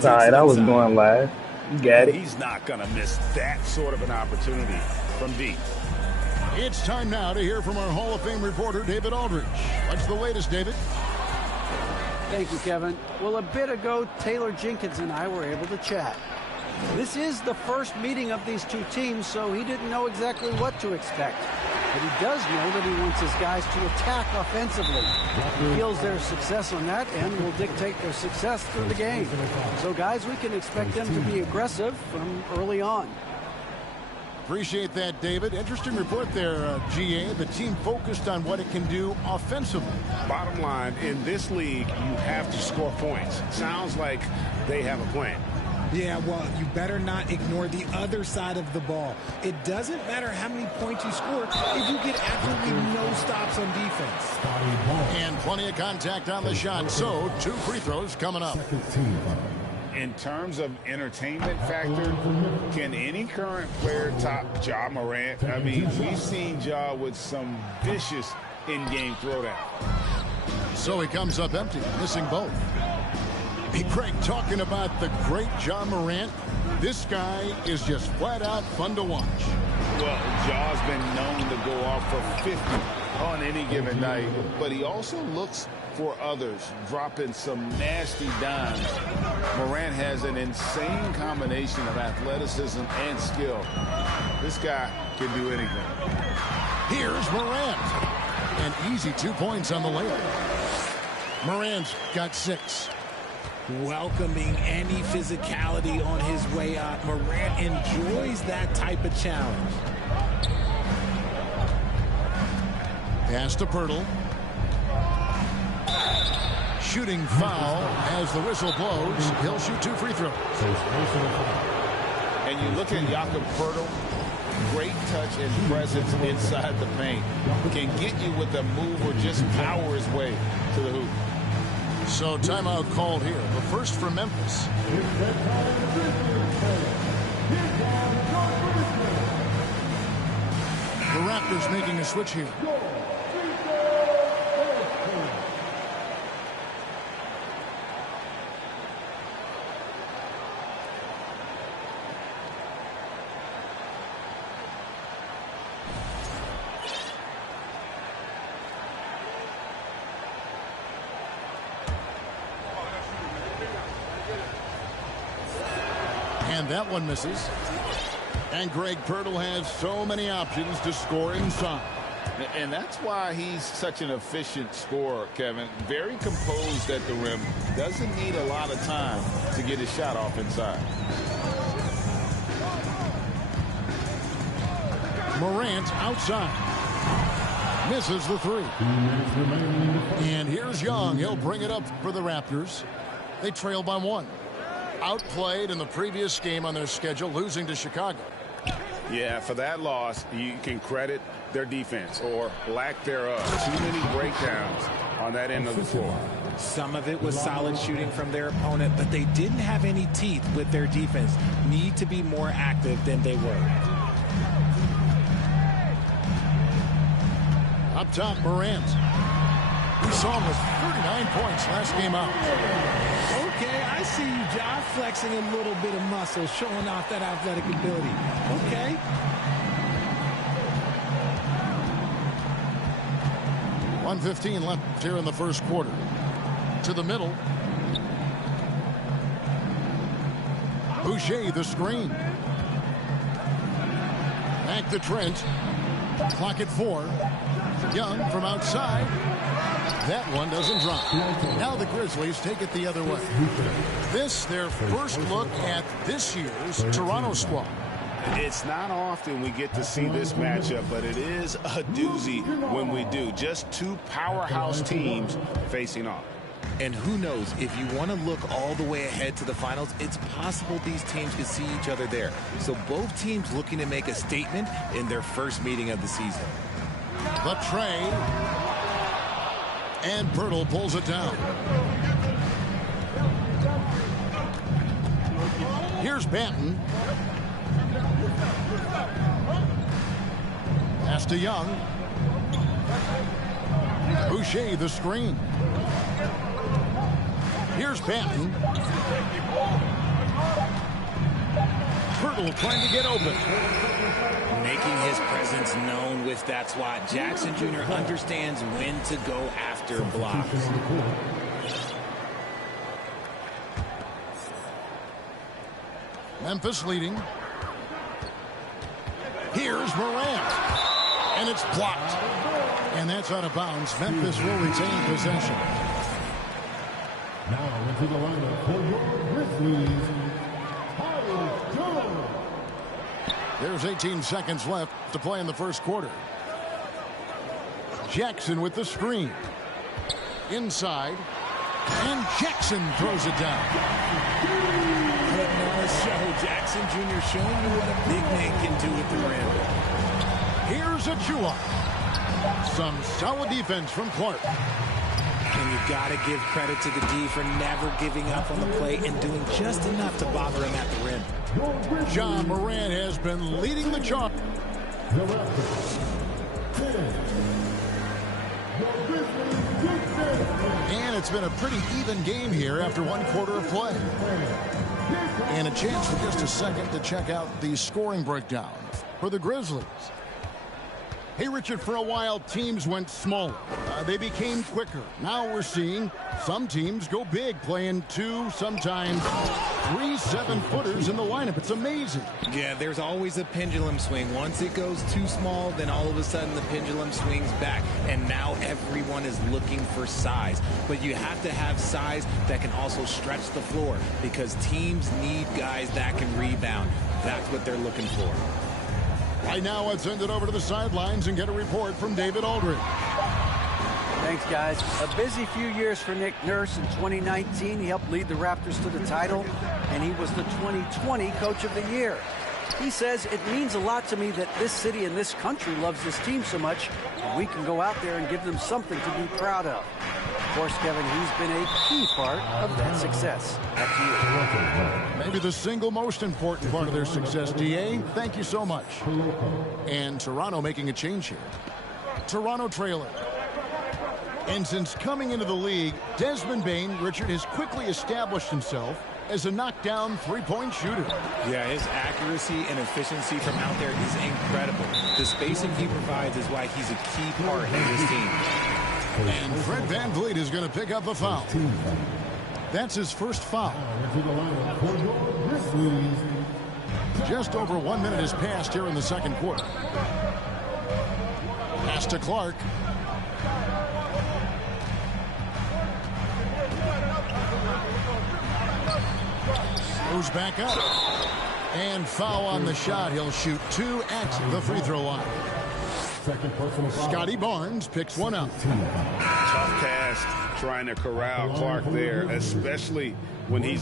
Sorry, I was going live. You got it. He's not going to miss that sort of an opportunity from deep. It's time now to hear from our Hall of Fame reporter, David Aldridge. What's the latest, David? Thank you, Kevin. Well, a bit ago, Taylor Jenkins and I were able to chat. This is the first meeting of these two teams, so he didn't know exactly what to expect. But he does know that he wants his guys to attack offensively. He feels their success on that end will dictate their success through the game. So, guys, we can expect them to be aggressive from early on. Appreciate that, David. Interesting report there, GA. The team focused on what it can do offensively. Bottom line, in this league, you have to score points. Sounds like they have a plan. Yeah, well, you better not ignore the other side of the ball. It doesn't matter how many points you score if you get absolutely no stops on defense. And plenty of contact on the shot, so 2 free throws coming up. In terms of entertainment factor, can any current player top Ja Morant? I mean, we've seen Ja with some vicious in-game throwdown. So he comes up empty, missing both. Hey, Craig, talking about the great Ja Morant, this guy is just flat out fun to watch. Well, Ja's been known to go off for 50 on any given night, but he also looks for others, dropping some nasty dimes. Morant has an insane combination of athleticism and skill. This guy can do anything. Here's Morant. An easy 2 points on the layup. Morant's got 6. Welcoming any physicality on his way out. Morant enjoys that type of challenge. Pass to Pirtle. Shooting foul as the whistle blows. He'll shoot 2 free throws. And you look at Jakob Pirtle, great touch and presence inside the paint. Can get you with a move or just power his way to the hoop. So timeout called here. The first for Memphis. The Raptors making a switch here. And that one misses. And Greg Pirtle has so many options to score inside. And that's why he's such an efficient scorer, Kevin. Very composed at the rim. Doesn't need a lot of time to get his shot off inside. Morant outside. Misses the 3. And here's Young. He'll bring it up for the Raptors. They trail by 1. Outplayed in the previous game on their schedule, losing to Chicago. Yeah, for that loss, you can credit their defense or lack thereof. Too many breakdowns on that end of the floor. Some of it was solid shooting from their opponent, but they didn't have any teeth with their defense. Need to be more active than they were. Up top, Morant. We saw him with 39 points last game out. Okay, I see you, Ja, flexing a little bit of muscle, showing off that athletic ability. Okay. .115 left here in the first quarter. To the middle. Boucher, the screen. Back to Trent. Clock at 4. Young from outside. That one doesn't drop. Now the Grizzlies take it the other way. This, their first look at this year's Toronto squad. It's not often we get to see this matchup, but it is a doozy when we do. Just 2 powerhouse teams facing off. And who knows, if you want to look all the way ahead to the finals, it's possible these teams could see each other there. So both teams looking to make a statement in their first meeting of the season. The trade. And Pirtle pulls it down. Here's Banton. Pass to Young. Boucher, the screen. Here's Banton. middle trying to get open. Making his presence known with that swat. Jackson Jr. understands when to go after blocks. Memphis leading. Here's Morant. And it's blocked. And that's out of bounds. Memphis will retain possession. Now into the lineup for your Grizzlies, Tyus Jones. There's 18 seconds left to play in the first quarter. Jackson with the screen. Inside. And Jackson throws it down. But not a show. Jackson Jr. showing you what a big man can do with the rim. Here's Achua. Some solid defense from Clark. And you got to give credit to the D for never giving up on the play and doing just enough to bother him at the rim. Ja Morant has been leading the charge. And it's been a pretty even game here after one quarter of play. And a chance for just a second to check out the scoring breakdown for the Grizzlies. Hey, Richard, for a while, teams went smaller. They became quicker. Now we're seeing some teams go big, playing 2, sometimes 3 7-footers in the lineup. It's amazing. Yeah, there's always a pendulum swing. Once it goes too small, then all of a sudden the pendulum swings back. And now everyone is looking for size. But you have to have size that can also stretch the floor because teams need guys that can rebound. That's what they're looking for. Right now, let's send it over to the sidelines and get a report from David Aldridge. Thanks, guys. A busy few years for Nick Nurse. In 2019, he helped lead the Raptors to the title, and he was the 2020 Coach of the Year. He says, it means a lot to me that this city and this country loves this team so much, and we can go out there and give them something to be proud of. Of course, Kevin, he's been a key part of that success. Back to you. Maybe the single most important part of their success, DA. Thank you so much. And Toronto making a change here. Toronto trailer. And since coming into the league, Desmond Bane, Richard, has quickly established himself as a knockdown three-point shooter. Yeah, his accuracy and efficiency from out there is incredible. The spacing he provides is why he's a key part of this team. And Fred VanVleet is going to pick up a foul. That's his first foul. Just over 1 minute has passed here in the second quarter. Pass to Clark. Goes back up. And foul on the shot. He'll shoot 2 at the free throw line. Scotty Barnes picks one up. Tough task trying to corral Clark there, especially when he's